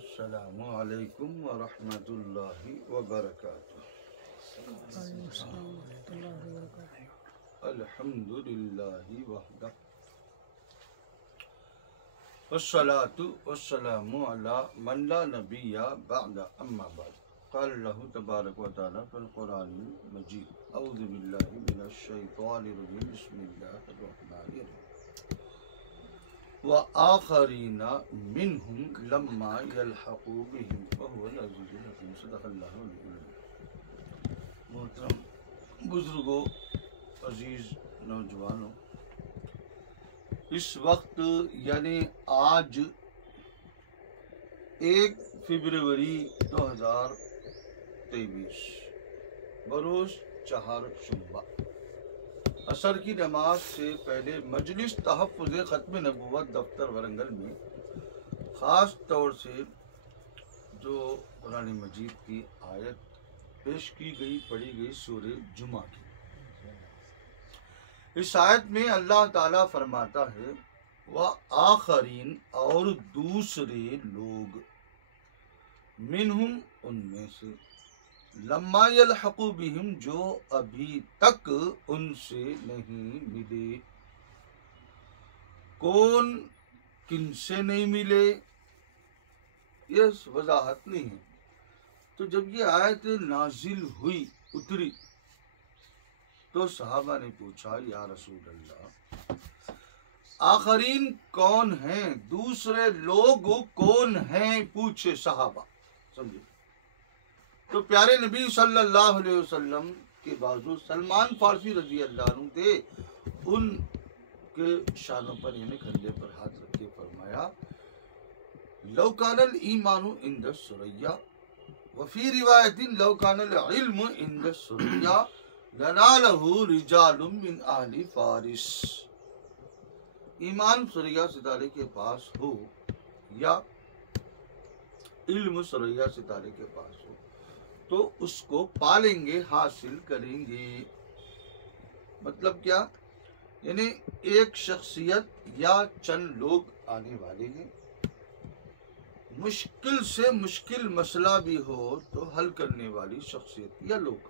अस्सलामु अलैकुम व रहमतुल्लाहि व बरकातुहू। अल्हम्दुलिल्लाहि वहदा वस्सलातु वस्सलामु अला मन ला नबिय्या बअदा अम्मा बाद। क़ाल अल्लाहु तबारक व तआला फ़िल क़ुरानिल मजीद अऊज़ु बिल्लाहि मिनश शैतानिर रजीम बिस्मिल्लाहिर रहमानिर रहीम व आखरीना मिनहुम लम्मा यल्हक़ू बिहिम व हुवल अज़ीज़ुल हकीम। सदक़ल्लाहु अल-अज़ीम। मोहतरम बुजुर्गों, अजीज़ नौजवानों, इस वक्त यानी आज 1 फरवरी 2023 बरोज़ चहारशंबा असर की नमाज से पहले मजलिस तहफ़्फ़ुज़ ख़त्म नबुव्वत दफ्तर वरंगल में ख़ास तौर से जो कुरान मजीद की आयत पेश की गई, पढ़ी गई सूरह जुमा की। इस आयत में अल्लाह ताला फरमाता है व आखरीन और दूसरे लोग, मिनहुम उनमें से, लम्मा यल्हक़ू बिहिम जो अभी तक उनसे नहीं मिले। कौन किनसे नहीं मिले, ये वजाहत नहीं है। तो जब ये आयत नाजिल हुई, उतरी, तो सहाबा ने पूछा या रसूल अल्लाह, आखरीन कौन हैं, दूसरे लोग कौन हैं, पूछे सहाबा। समझे? तो प्यारे नबी सल्लल्लाहु अलैहि वसल्लम के बाजू सलमान फारसी रजी अल्लाह अन्हु थे, उनके शानों पर यानी कंधे पर हाथ रख के फरमाया लौकानल ईमानु इंद सुरैया वफी रिवायतिन लौकानल इल्मु इंद सुरैया लनालहु रिजालुम मिन आहली फारिस। ईमान सुरैया सितारे के पास हो या इल्म सुरैया सितारे के पास हो तो उसको पालेंगे, हासिल करेंगे। मतलब क्या? यानी एक शख्सियत या चंद लोग आने वाले हैं, मुश्किल से मुश्किल मसला भी हो तो हल करने वाली शख्सियत या लोग।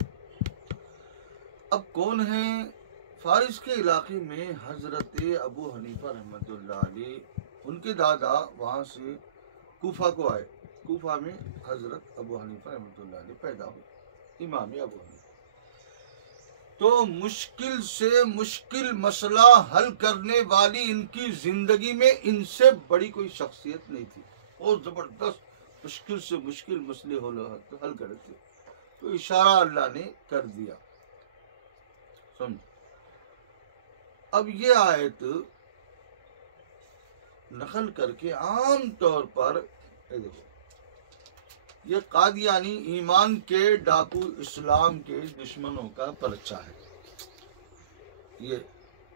अब कौन है? फारिस के इलाके में हजरत अबू हनीफा रहमतुल्लाह अलैह, उनके दादा वहाँ से कूफा को आए। कूफा में हजरत अबू हनीफा रहमतुल्लाह अलैह पैदा हुए, इमाम अबू हनीफा। तो मुश्किल से मुश्किल मसला हल करने वाली इनकी जिंदगी में इनसे बड़ी कोई शख्सियत नहीं थी। और जबरदस्त मुश्किल से मुश्किल मसले हल करे थे। तो इशारा अल्लाह ने कर दिया। समझ? अब ये आयत नकल करके आम तौर पर देखो, ये कादियानी ईमान के डाकू, इस्लाम के दुश्मनों का पर्चा है। ये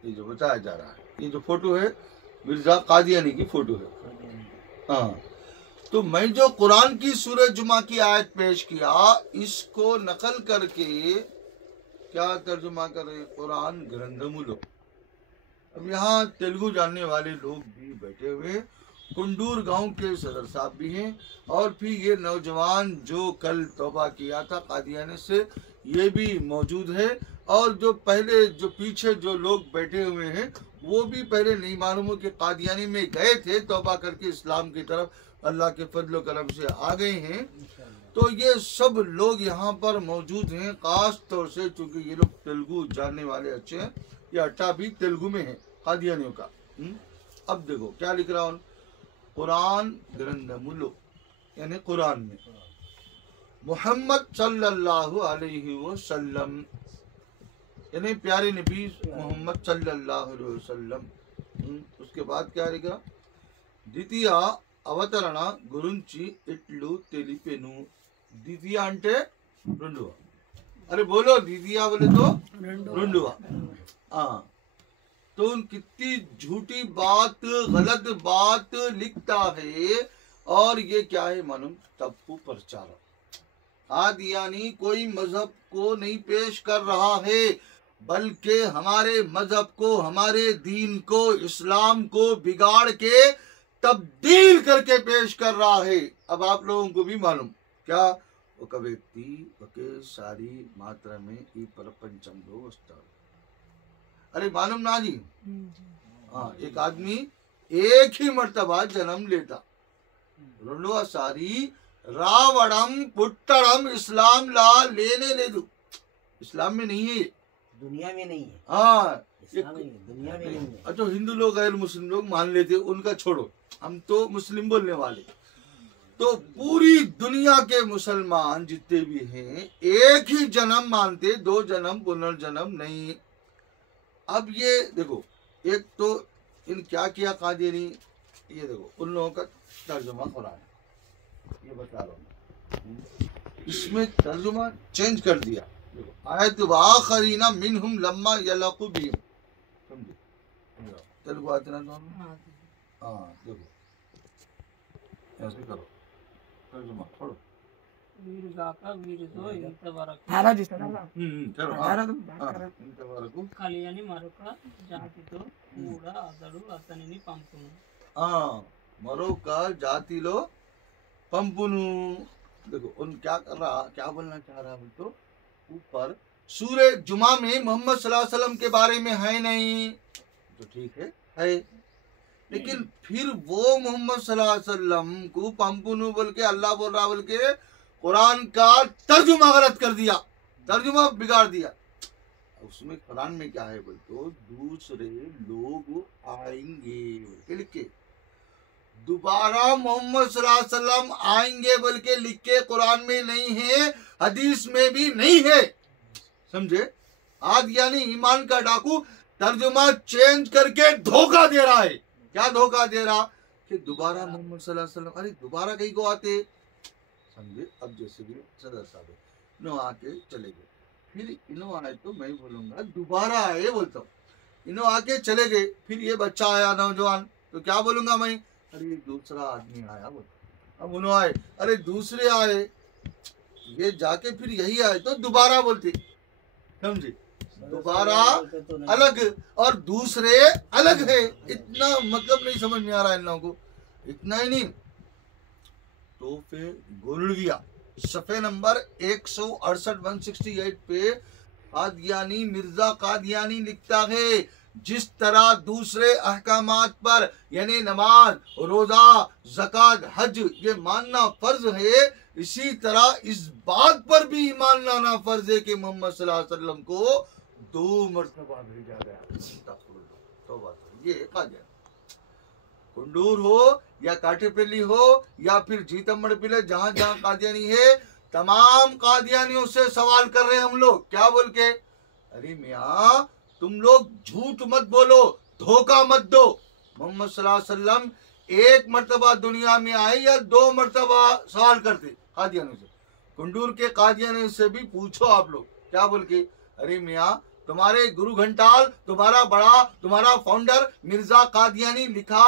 जो बताया जा रहा है, ये जो फोटो है मिर्जा कादियानी की फोटो है। हाँ, तो मैं जो कुरान की सूरह जुमा की आयत पेश किया, इसको नकल करके क्या तर्जुमा करे? कुरान ग्रंथमुलो। अब यहाँ तेलुगु जानने वाले लोग भी बैठे हुए, कुंडूर गांव के सदर साहब भी हैं, और फिर ये नौजवान जो कल तौबा किया था कादियाने से, ये भी मौजूद है। और जो पहले जो पीछे जो लोग बैठे हुए हैं वो भी पहले नहीं मालूम हो कि कादियानी में गए थे, तौबा करके इस्लाम की तरफ अल्लाह के फजल करम से आ गए हैं। तो ये सब लोग यहाँ पर मौजूद हैं, खास तौर से चूंकि ये लोग तेलुगु जानने वाले अच्छे हैं। ये अट्टा भी तेलुगु में है कादियानियों का। अब देखो क्या लिख रहा हूँ, कुरान ग्रंथमुलो यानी कुरान में मोहम्मद सल्लल्लाहु अलैहि वसल्लम यानी प्यारे नबी मोहम्मद सल्लल्लाहु अलैहि वसल्लम। उसके बाद क्या लिखा? द्वितीय అవతరణ గురించి ఇట్లు తెలిపెను। द्वितीय అంటే రెండవ। अरे बोलो द्वितीय बोले तो రెండవ। तो कितनी झूठी बात, गलत बात लिखता है। और ये क्या है मालूम? तप्पू प्रचार। कादियानी कोई मजहब को नहीं पेश कर रहा है, बल्कि हमारे मजहब को, हमारे दीन को, इस्लाम को बिगाड़ के तब्दील करके पेश कर रहा है। अब आप लोगों को भी मालूम क्या ఒక వ్యక్తి ఒకేసారి మాత్రమే ఈ ప్రపంచంలో వస్తాడు। अरे मालूम ना जी? हाँ, एक आदमी एक ही मर्तबा जन्म लेता। రెండోసారి రావడం పుట్టడం इस्लाम ला लेने ले दो, इस्लाम में नहीं है, दुनिया में नहीं है। हाँ दुनिया में नहीं है। अच्छा, हिंदू लोग गैर मुस्लिम लोग मान लेते, उनका छोड़ो, हम तो मुस्लिम बोलने वाले। तो पूरी दुनिया के मुसलमान जितने भी हैं एक ही जन्म मानते, दो जन्म पुनर्जन्म नहीं। अब ये देखो, एक तो इन क्या किया कादियानी, ये देखो उन लोगों का तर्जुमा कुरान है, ये बता रहा हूँ, इसमें तर्जुमा चेंज कर दिया। देखो आयत वाखरीना मिनहुम लम्मा यलकु बिहिम, समझे? तेलुगु आते ना दोनों? हाँ देखो ऐसे करो, तर्जुमा छोड़ो। కలియని మరొక జాతితో కూడా అతడు అతనిని పంపును। మరొక జాతిలో पंपुनु। देखो उन क्या कर रहा, क्या बोलना चाह रहा है, तो ऊपर सूरह जुमा में मोहम्मद सल्लल्लाहु अलैहि वसल्लम के बारे में है नहीं, तो ठीक है, लेकिन फिर वो मोहम्मद सल्लल्लाहु अलैहि वसल्लम को पंपुनु बोल के अल्लाह बोल रहा बोल के कुरान का तर्जुमा गलत कर दिया, तर्जुमा बिगाड़ दिया। उसमें कुरान में क्या है बोल तो दूसरे लोग आएंगे बोल के लिख के, दोबारा मोहम्मद सल्लल्लाहु अलैहि वसल्लम आएंगे बोल के लिख के कुरान में नहीं है, हदीस में भी नहीं है, समझे? आज यानी ईमान का डाकू तर्जुमा चेंज करके धोखा दे रहा है। क्या धोखा दे रहा कि दोबारा मोहम्मद सल्लल्लाहु अलैहि वसल्लम, अरे दोबारा कहीं को आते, समझे? अब जैसे भी सदर साहब नो आके चले गए, फिर इनो आए तो मैं बोलूंगा दोबारा आए बोलता हूँ, इनो आके चले गए, फिर ये बच्चा आया नौजवान, तो क्या बोलूंगा मैं, अरे दूसरा आदमी आया बोलता। अब उन्होंने आए, अरे दूसरे आए, ये जाके फिर यही आए, तो दोबारा बोलते, समझे? दोबारा अलग और दूसरे अलग है, इतना मतलब नहीं समझ में आ रहा है इन लोगों को। इतना ही नहीं, तो फिर गोलड़िया सफ़े नंबर 168 168 पे कादियानी मिर्जा कादियानी लिखता है, जिस तरह दूसरे अहकामात पर यानी नमाज, रोजा, ज़कात, हज ये मानना फर्ज है, इसी तरह इस बात पर भी ईमान लाना फर्ज है कि मोहम्मद सल्लल्लाहु अलैहि वसल्लम को 2 मरतबा भेजा गया। तो बात ये कादियानी कुंडूर हो या काटेपल्ली हो या फिर जीतमड़पिले, जहां जहां कादियानी है, तमाम कादियानियों से सवाल कर रहे हैं हम लोग, क्या बोल के, अरे मियाँ तुम लोग झूठ मत बोलो, धोखा मत दो, मोहम्मद सल्लल्लाहु अलैहि वसल्लम एक मर्तबा दुनिया में आए या 2 मर्तबा, सवाल करते कादियानियों से। कुंडूर के कादियानी से भी पूछो आप लोग, क्या बोल के, अरे मियाँ तुम्हारे गुरु घंटाल, तुम्हारा बड़ा, तुम्हारा फाउंडर मिर्जा कादियानी लिखा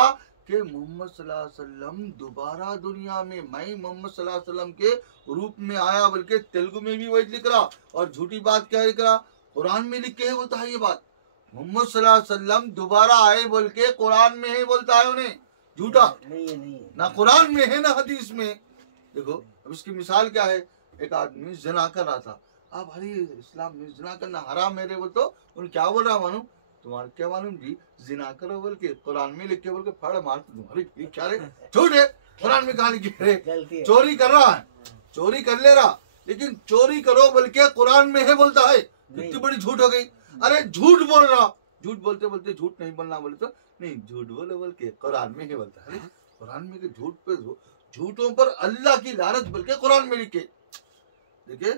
कि मोहम्मद सल्लल्लाहु अलैहि वसल्लम दोबारा दुनिया में, मैं मोहम्मद सल्लल्लाहु अलैहि वसल्लम के रूप में आया, बल्कि तेलुगु में भी वही लिख रहा, और झूठी बात क्या लिख रहा, कुरान में लिख के है बोलता है ये बात, मोहम्मद सल्लल्लाहु अलैहि वसल्लम दोबारा आए बोल के कुरान में है बोलता है, उन्हें झूठा नहीं, ना कुरान में है ना हदीस में। देखो अब इसकी मिसाल क्या है, एक आदमी जिना कर रहा था, अब भाई इस्लाम में जिना करना हराम है रे, बोल तो उन क्या बोल रहा मालूम, तुम्हारे क्या मालूम जी, जिना करो बोल के कुरान में लिख के बोल के फाड़ मार दूं, अरे ये क्या रे, झूठ है, कुरान में कहा लिखे रे, चोरी कर रहा है, चोरी कर ले रहा, लेकिन चोरी करो बोल के कुरान में है बोलता है, कितनी बड़ी झूठ हो गई। अरे झूठ बोल रहा, झूठ बोलते बोलते झूठ नहीं बोलना बोले तो नहीं, झूठ बोले बोल के कुरान में है बोलता है, कुरान में के झूठ पे झूठों पर अल्लाह की लानत बोल के कुरान में लिखे। देखिए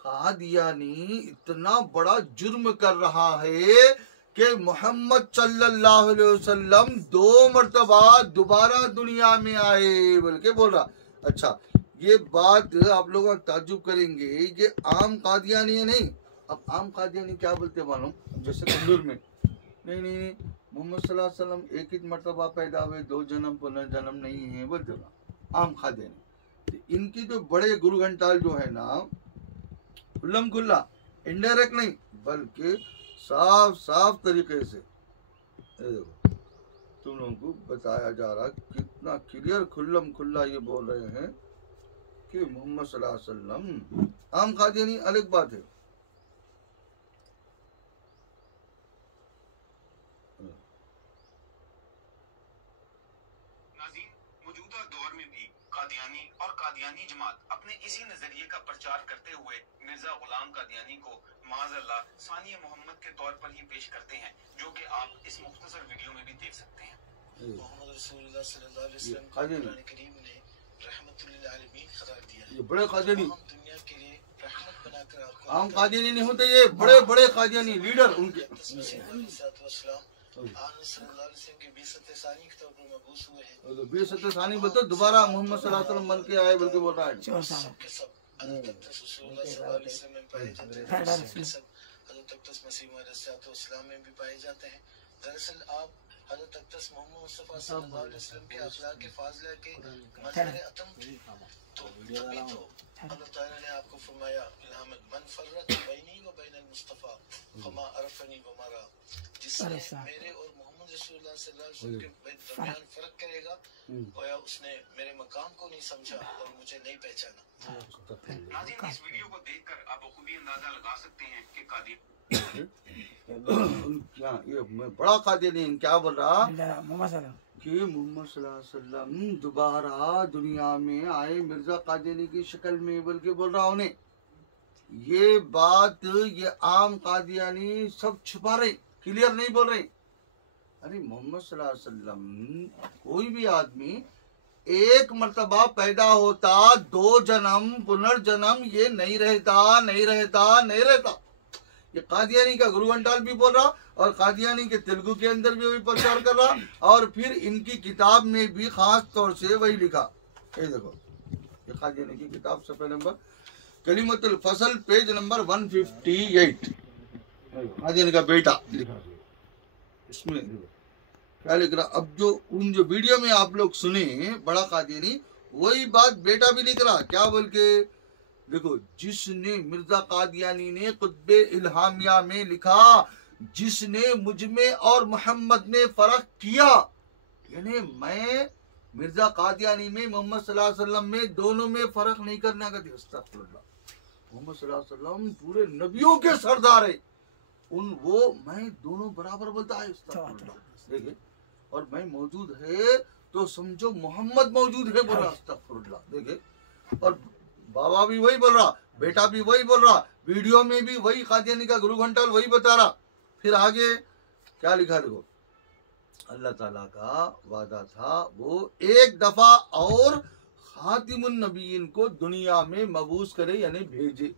कादियानी इतना बड़ा जुर्म कर रहा है कि मोहम्मद सल्लल्लाहु अलैहि वसल्लम 2 मर्तबा दोबारा दुनिया में आए बोल के बोल रहा। अच्छा ये बात आप लोग ताज्जुब करेंगे, ये आम कादियानी है नहीं। अब आम कादियानी क्या बोलते मालूम, जैसे कुंदूर में नहीं मोहम्मद सल्लल्लाहु अलैहि वसल्लम एक ही मर्तबा पैदा हुए, 2 जन्म पुनर्जन्म नहीं है बोलते ना आम कादियानी। इनकी तो बड़े गुरु घंटाल जो है ना, खुल्लम खुल्ला इनडायरेक्ट नहीं बल्कि साफ साफ तरीके से, देखो तुम लोगों को बताया जा रहा, कितना क्लियर खुल्लम खुल्ला ये बोल रहे हैं कि मोहम्मद सल्लल्लाहु अलैहि वसल्लम आम कादियानी अलग बात है। नाज़रीन, मौजूदा दौर में भी कादियानी और कादियानी जमात अपने इसी नजरिए का प्रचार करते हुए मिर्जा गुलाम कादियानी को माज़अल्लाह सानिया मोहम्मद के तौर पर ही पेश करते हैं, जो कि आप इस मुख्तसर वीडियो में भी देख सकते हैं। मोहम्मद रसूलुल्लाह सल्लल्लाहु अलैहि वसल्लम को कुरान करीम ने रहमतुल लिल आलमीन करार दिया है। ये बड़े कादियानी, हम दुनिया के लिए रहमत बनाकर आपको आम कादियानी नहीं होते, ये बड़े बड़े कादियानी लीडर उनके। बेसत सानी बतो दोबारा मोहम्मद सल्लल्लाहु अलैहि वसल्लम बन के आए, बल्कि बोल रहा है में भी पाए जाते हैं। दरअसल आप हज़रत अक़दस मोहम्मद मुस्तफ़ा सल्लल्लाहु अलैहि वसल्लम के अखलाक के फाज़िला के मज़हर अतम थे। तो तभी तो अल्लाह ताला ने आपको फरमाया इल्हामत मन फर्रत बैनी व बैनल मुस्तफ़ा फमा अरफनी व मरा, जिसने मेरे और मोहम्मद रसूलुल्लाह सल्लल्लाहु अलैहि वसल्लम के दरमियान फर्क करेगा, गोया उसने मेरे मकाम को नहीं समझा और मुझे नहीं पहचाना। नाज़रीन, इस वीडियो को देखकर आप बखूबी अंदाजा लगा सकते हैं कि कादिर क्या ये बड़ा कादियानी क्या बोल रहा कि मोहम्मद सल्लल्लाहु अलैहि वसल्लम दोबारा दुनिया में आए मिर्जा कादियानी की शक्ल में, बल्कि बोल रहा उन्हें ये बात, ये आम कादियानी सब छुपा रहे, क्लियर नहीं बोल रहे। अरे मोहम्मद सल्लल्लाहु अलैहि वसल्लम, कोई भी आदमी एक मर्तबा पैदा होता, दो जन्म पुनर्जन्म ये नहीं रहता, नहीं रहता, नहीं रहता। ये कादियानी का गुरु घंटाल भी बोल रहा और कादियानी के तेलुगु के अंदर भी वही प्रचार कर रहा, और फिर इनकी किताब में भी खास तौर से वही लिखा। ये देखो, ये कादियानी की किताब सफ़े नंबर कलीमतुल फसल पेज नंबर 158, कादियानी का बेटा लिखा, इसमें क्या लिख रहा। अब जो उन जो वीडियो में आप लोग सुने बड़ा कादियानी, वही बात बेटा भी लिख रहा। क्या बोल के देखो, जिसने मिर्जा कादियानी ने कुतबे इल्हामिया में लिखा, जिसने मुझ में और मोहम्मद में फर्क किया, यानी मैं मिर्जा कादियानी में मोहम्मद सल्लल्लाहु अलैहि वसल्लम में दोनों में फर्क नहीं करने का। अस्तगफिरुल्लाह, मोहम्मद सल्लल्लाहु अलैहि वसल्लम पूरे नबियों के सरदार है, उन वो मैं दोनों बराबर बोलता है। अस्तगफिरुल्लाह, देखिए, और मैं मौजूद है तो समझो मोहम्मद मौजूद है, बोला। अस्तगफिरुल्लाह, देखिए, और बाबा भी वही बोल रहा, बेटा भी वही बोल रहा, वीडियो में भी वही कादियानी का गुरु घंटाल वही बता रहा। फिर आगे क्या लिखा देखो, अल्लाह ताला का वादा था वो एक दफा और खातिमुन नबीयीन को दुनिया में मबूस करे, यानी भेजे।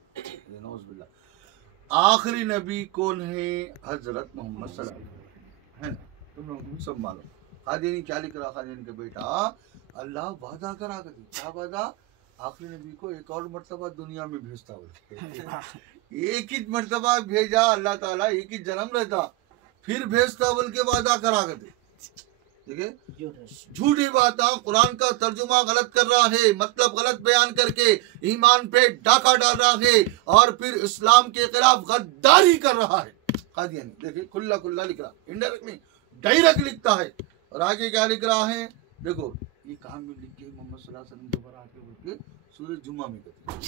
आखिरी नबी कौन है? हजरत मोहम्मद सल्लल्लाहु अलैहि वसल्लम, है ना? तुम लोगों को सब मालूम। कादियानी क्या लिख रहा, कादियानी का बेटा, अल्लाह वादा करा कर, क्या वादा? आखिरी नबी को एक और मर्तबा दुनिया में भेजता बोल, एक ही मर्तबा भेजा अल्लाह ताला, एक ही जन्म रहता, फिर भेजता बोल के वादा करा करते। ठीक है, झूठी बात, कुरान का तर्जुमा गलत कर रहा है, मतलब गलत बयान करके ईमान पे डाका डाल रहा है, और फिर इस्लाम के खिलाफ गद्दारी कर रहा है। कादियानी देखिए, खुल्ला खुल्ला लिख रहा, इनडायरेक्ट नहीं डायरेक्ट लिखता है। और आगे क्या लिख रहा है देखो, ये काम में लिख के मोहम्मद सल्लल्लाहु अलैहि वसल्लम दोबारा आके बोल के सूरज जुम्मा में कहते हैं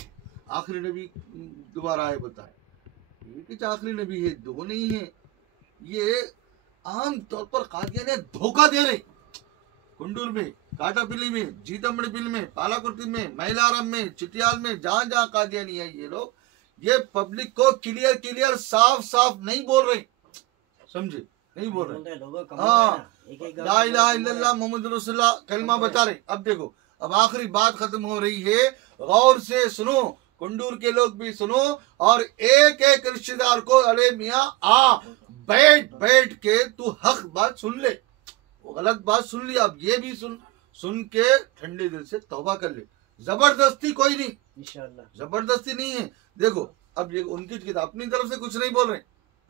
आखिरी नबी दोबारा आए, बताए ये आखिरी नबी है, दो नहीं है। ये आम तौर पर कादियानी धोखा दे रहे, कुंडूर में, काटापिली में, जीतमड़ी बिल में, पालाकुर्ती में, महिलाराम में, चिटियाल में, जहां जहां कादियानी है ये लोग, ये पब्लिक को क्लियर क्लियर साफ साफ नहीं बोल रहे, समझे? नहीं बोल रहे। हाँ, ला इलाहा इल्लल्लाह मुहम्मद रसूलुल्लाह कलमा बता रहे। अब देखो, अब आखिरी बात खत्म हो रही है, गौर से सुनो, कुंडूर के लोग भी सुनो, और एक एक रिश्तेदार को, अरे मियाँ आ बैठ बैठ के तू हक बात सुन ले, वो गलत बात सुन ली, अब ये भी सुन के ठंडे दिल से तौबा कर ले। जबरदस्ती कोई नहीं, इंशाअल्लाह जबरदस्ती नहीं है। देखो, अब ये उनकी किताब, अपनी तरफ से कुछ नहीं बोल रहे।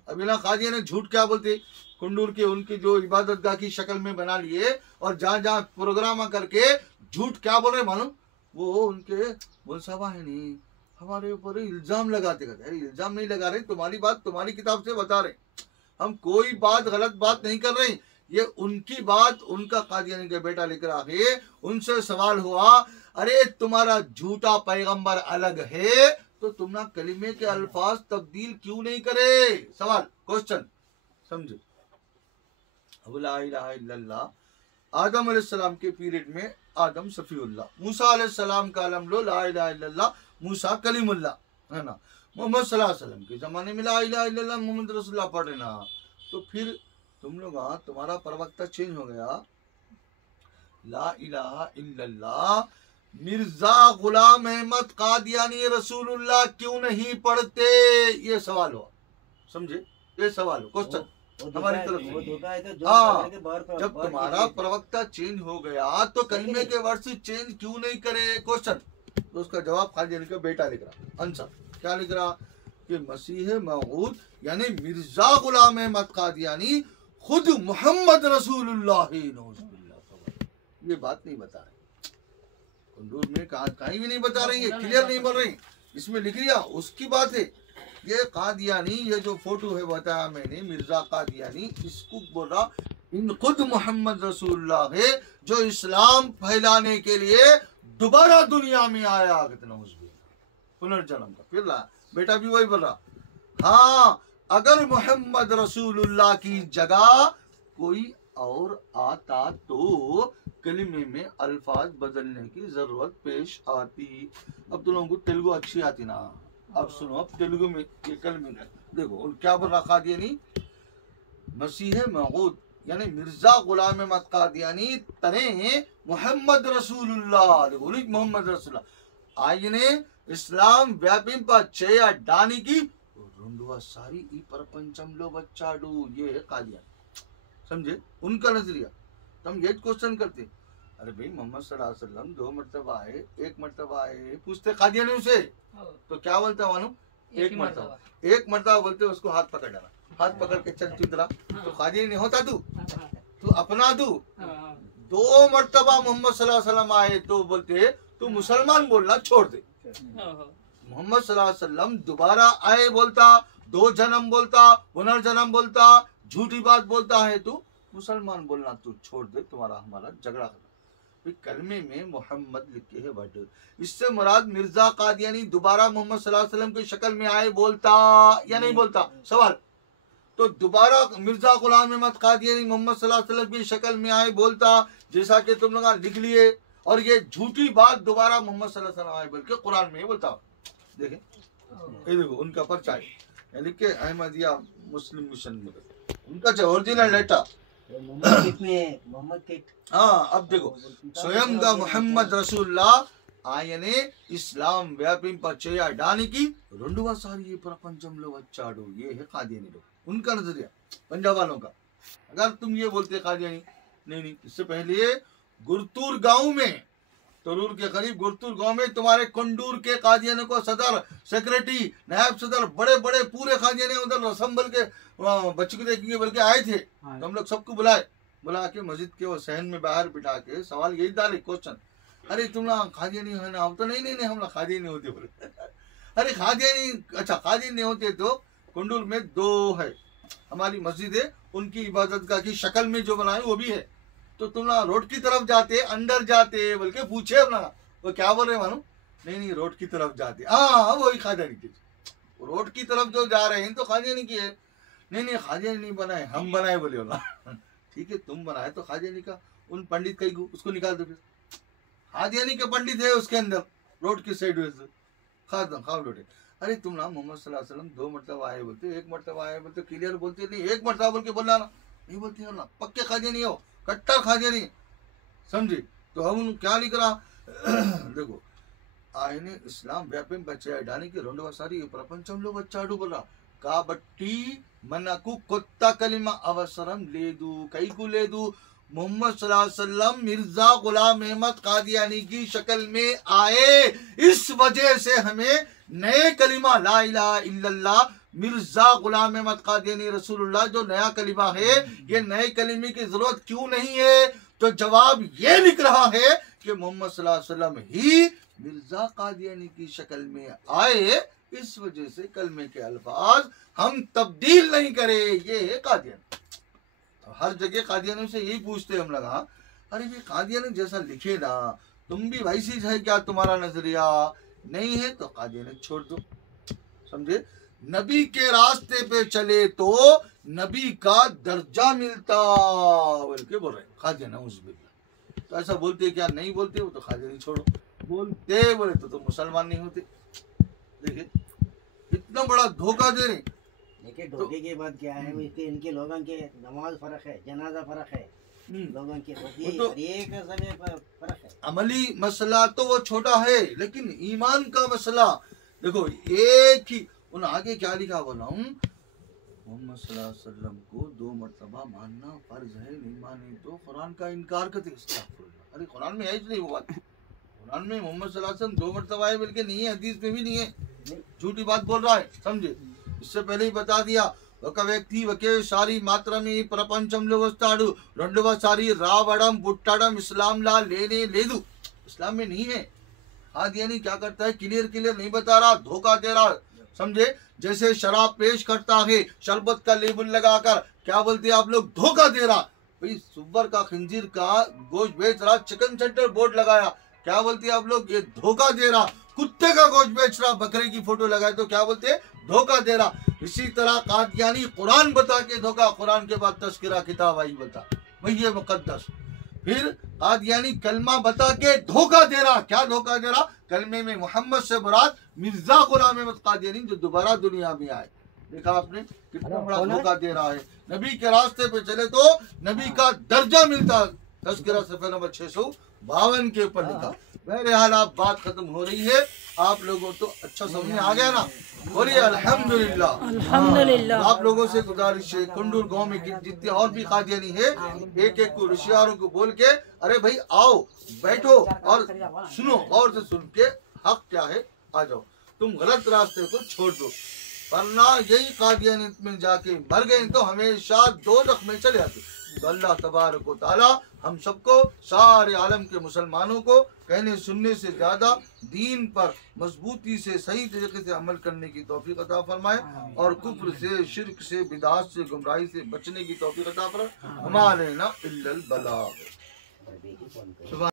अब इला कादियानी ने झूठ क्या बोलते, कुंडूर के उनकी जो इबादत गाह की शक्ल में बना लिए, और जहाँ जहाँ प्रोग्राम करके झूठ क्या बोल रहे मालूम, वो उनके बोल साहबा है नहीं, हमारे ऊपर इल्जाम लगाते कहते, अरे इल्जाम नहीं लगा रहे, तुम्हारी बात तुम्हारी किताब से बता रहे, हम कोई बात गलत बात नहीं कर रहे। ये उनकी बात उनका कादियानी का बेटा लिख रहा है। उनसे सवाल हुआ, अरे तुम्हारा झूठा पैगंबर अलग है तो तुम ना कलिमे के अल्फाज तब्दील क्यों नहीं करे? सवाल, क्वेश्चन, समझे। अब ला इलाहा इल्लल्लाह आदम अलैहिस्सलाम के पीरियड में आदम सफीउल्लाह, मूसा अलैहिस्सलाम का अलम लो ला इलाहा इल्लल्लाह मूसा कलीमुल्लाह, है ना। मोहम्मद सल्लल्लाहु अलैहि वसल्लम के जमाने में ला इलाहा इल्लल्लाह मोहम्मद रसूलुल्लाह पढ़े ना, तो फिर तुम लोग तुम्हारा प्रवक्ता चेंज हो गया, ला इलाहा इल्लल्लाह मिर्जा गुलाम अहमद कादियानी रसूलुल्लाह क्यों नहीं पढ़ते? ये सवाल हुआ, समझे, ये सवाल हो, क्वेश्चन हमारी तरफ से। हाँ, जब तुम्हारा प्रवक्ता चेंज हो गया तो कलमे के वर्ड से चेंज क्यों नहीं करे? क्वेश्चन। तो उसका जवाब कादियानी का बेटा लिख रहा, आंसर क्या लिख रहा कि मसीह मऊद यानी मिर्जा गुलाम अहमद कादियानी खुद मोहम्मद रसूलुल्लाह, ये बात नहीं बता रहे, कंदूर में कहीं भी नहीं बता रही है, क्लियर नहीं बोल रही, इसमें लिख लिया उसकी बात है। ये कादियानी, ये जो फोटो है बताया मैंने, मिर्जा कादियानी, इसको बोल रहा इन खुद मोहम्मद रसूलुल्लाह है जो इस्लाम फैलाने के लिए दोबारा दुनिया में आया, पुनर्जन्म का। फिर ला बेटा भी वही बोल रहा, हाँ अगर मोहम्मद रसूलुल्लाह की जगह कोई और आता तो कलिमे में अल्फाज बदलने की जरूरत पेश आती। अब तुम लोगों को तेलुगु अच्छी आती ना, अब सुनो, अब तेलुगु में ये कलमे देखो क्या बोल रहा कादियानी, मसीह मऊद यानी मिर्जा गुलाम अहमद कादियानी तने मोहम्मद रसूलुल्लाह, देखो मोहम्मद रसूलुल्लाह आयने ఇస్లాం వ్యాపింప చేయడానికి రెండవసారి ఈ ప్రపంచంలో వచ్చాడు। ये है कादियान, समझे उनका नजरिया। तो हम ये क्वेश्चन करते, अरे भाई मोहम्मद सल्लल्लाहु अलैहि वसल्लम 2 मरतबा आए, 1 मरतबा आए, पूछते कादियानी से तो क्या बोलता मानो, 1 मरतबा, 1 मरतबा बोलते उसको हाथ पकड़ डाला, हाथ पकड़ के चल चुतरा, तो कादियानी नहीं होता तू अपना तू। 2 मरतबा मोहम्मद सल्लल्लाहु अलैहि वसल्लम आए तो बोलते तू मुसलमान बोलना छोड़ दे। मोहम्मद सल्लल्लाहु अलैहि वसल्लम दोबारा आए बोलता, 2 जन्म बोलता, पुनर्जन्म बोलता, झूठी बात बोलता है तू मुसलमान बोलना तू छोड़ दे, तुम्हारा हमारा झगड़ा खत्म। कलमे में मोहम्मद लिखे है वर्ड, इससे मुराद मिर्जा कादियानी दोबारा मोहम्मद सल्लल्लाहु अलैहि वसल्लम की शक्ल में आए बोलता या नहीं बोलता? सवाल। तो दोबारा मिर्जा गुलाम अहमद कादियानी मोहम्मद सल्लल्लाहु अलैहि वसल्लम की शक्ल में आए बोलता, जैसा कि तुम लोग लिख लिए, और ये झूठी बात दोबारा मोहम्मद सल्लल्लाहु अलैहि वसल्लम आए बोल के कुरान में बोलता। देखें ये देखो उनका पर्चा है, लिख के अहमदिया मुस्लिम मिशन में, उनका जो ओरिजिनल लेटर मोहम्मद के। हाँ अब देखो, स्वयं का मोहम्मद रसूलुल्लाह ఆయనే ఇస్లాం వ్యాపింపచేయడానికి రెండవసారి ప్రపంచంలో వచ్చాడు। ये है कादियानी लोग, उनका नजरिया पंजाब वालों का। अगर तुम ये बोलते कादियानी नहीं, इससे पहले गुरतूर गांव में, तरूर के करीब गुरतूर गांव में तुम्हारे कंडूर के कादियानी को सदर, सेक्रेटरी, नायब सदर, बड़े बड़े पूरे कादियानी उधर रसम बल के बच्चे को देखेंगे बल्कि आए थे, तो हम लोग सबको बुला के मस्जिद के वो सहन में बाहर बिठा के सवाल यही डाले, क्वेश्चन, अरे तुम लोग कादियानी है ना? तो नहीं हम लोग कादियानी होते बोले। अरे कादियानी, अच्छा कादियानी नहीं होते तो कंडूर में 2 है हमारी मस्जिद है, उनकी इबादत का की शक्ल में जो बनाए वो भी है, तो तुम ना रोड की तरफ जाते, अंदर जाते बोल के पूछे अपना, वो क्या बोल रहे मानो? नहीं रोड की तरफ जाते, हाँ वही कादियानी की, रोड की तरफ जो जा रहे हैं तो कादियानी की है। नहीं कादियानी नहीं बनाए, हम बनाए बोले बोला। ठीक है तुम बनाए तो कादियानी का उन पंडित कहीं उसको निकाल दो, फिर कादियानी के पंडित है उसके अंदर रोड की साइड में खाओ लोटे। अरे तुम ना मोहम्मद सल्लल्लाहु अलैहि वसल्लम 2 मरतबा आए बोलते, 1 मरतबा आए बोलते, क्लियर बोलते नहीं, 1 मरतबा बोल के बोलना ना, नहीं बोलते हो ना, पक्के कादियानी हो, कट्टर कादियानी, समझे। तो हम क्या लिख रहा देखो, ఆయనే ఇస్లాం వ్యాపింపచేయడానికి రెండవసారి ఈ ప్రపంచంలో వచ్చాడు बोला కాబట్టి మనకు కొత్త కలిమ అవసరం లేదు, కైకు లేదు। मोहम्मद सल्लल्लाहु अलैहि वसल्लम मिर्जा गुलाम अहमद कादियानी की शक्ल में आए, इस वजह से हमें नए कलिमा ला इलाहा इल्लल्लाह मिर्जा गुलाम अहमद कादियानी रसूलुल्लाह जो नया कलिमा है, ये नए कलिमे की जरूरत क्यों नहीं है? तो जवाब ये लिख रहा है कि मोहम्मद सल्लल्लाहु अलैहि वसल्लम ही मिर्जा कादियानी की शक्ल में आए, इस वजह से कलमे के अल्फाज हम तब्दील नहीं करे। ये है कादियानी। हर जगह कादियानियों से यही पूछते हम लोग, हाँ अरे ये कादियानी जैसा लिखे ना, तुम भी वैसी है क्या, तुम्हारा नजरिया नहीं है तो कादियानी छोड़ दो। समझे? नबी के रास्ते पे चले तो नबी का दर्जा मिलता बोल के बोल रहे कादियानी। उस तो ऐसा बोलते क्या, नहीं बोलते वो तो कादियानी छोड़ो, बोलते बोले तो मुसलमान नहीं होते। देखिए इतना बड़ा धोखा दे रहे। देखिए धोखे की बात क्या है, इसके इनके लोगों के नमाज फर्क है, जनाजा फर्क है, लोगों के तो एक समय फर्क है। अमली मसला तो वो छोटा है, लेकिन ईमान का मसला देखो एक ही। उन आगे क्या लिखा बोला हूँ, मोहम्मद सल्लल्लाहु अलैहि वसल्लम को 2 मरतबा मानना फर्ज है, नहीं माने तो कुरान का इनकार करते। अरे कुरान में है ही नहीं वो बात, कुरान में मोहम्मद सल्लल्लाहु अलैहि वसल्लम 2 मरतबा है बल्कि नहीं है, हदीस में भी नहीं है, झूठी बात बोल रहा है। समझे? इससे पहले ही बता दिया, ఒక వ్యక్తి ఒకేసారి మాత్రమే ఈ ప్రపంచంలో వస్తాడు, రెండవసారి రావడం పుట్టడం ఇస్లాంలా లేనే లేదు, इस्लाम में नहीं है। कादियानी क्या करता है, क्लियर नहीं बता रहा, धोखा दे रहा। समझे? जैसे शराब पेश करता है शरबत का लेबल लगाकर, क्या बोलते हैं आप लोग, धोखा दे रहा। भाई सुअर का खंजीर का गोश्त बेच रहा, चिकन सेंटर बोर्ड लगाया, क्या बोलते हैं आप लोग, ये धोखा दे रहा। कुत्ते का गोश्त बेच रहा, बकरे की फोटो लगाए तो क्या बोलते हैं, धोखा दे रहा। इसी तरह कादियानी कुरान बता के धोखा, कुरान के बाद तस्किरा किताब आई बता भाई ये मुकद्दस। फिर कादियानी कलमा बता के धोखा दे रहा। क्या धोखा दे रहा, कलमे में मोहम्मद से मुराद मिर्जा गुलाम अहमद कादियानी जो दोबारा दुनिया में आए। देखा आपने कितना बड़ा धोखा दे रहा है। नबी के रास्ते पे चले तो नबी का दर्जा मिलता। तस्किरा सफ़े नंबर 652 के ऊपर लिखा। बहरहाल आप बात खत्म हो रही है, आप लोगों तो अच्छा समझ में आ गया ना, बोलिए अल्हम्दुलिल्लाह। अल्हम्दुलिल्लाह। आप लोगों से गुजारिश है, कुंडूर गांव में जितने और भी कादियानी है, एक एक को रिश्तेदारों को बोल के, अरे भाई आओ बैठो और सुनो, और से सुन के हक क्या है आ जाओ, तुम गलत रास्ते को छोड़ दो, वरना यही कादियानी में जाके मर गए तो हमेशा दोज़ख में चले आते। तो अल्लाह तबारक व तआला हम सबको, सारे आलम के मुसलमानों को कहने सुनने से ज्यादा दीन पर मजबूती से सही तरीके से अमल करने की तौफीक अता फरमाए, और कुफ्र से, शिर्क से, बिदात से, गुमराही से बचने की तौफीक अता फरमाए। हमारे ना इल्लल बलाग।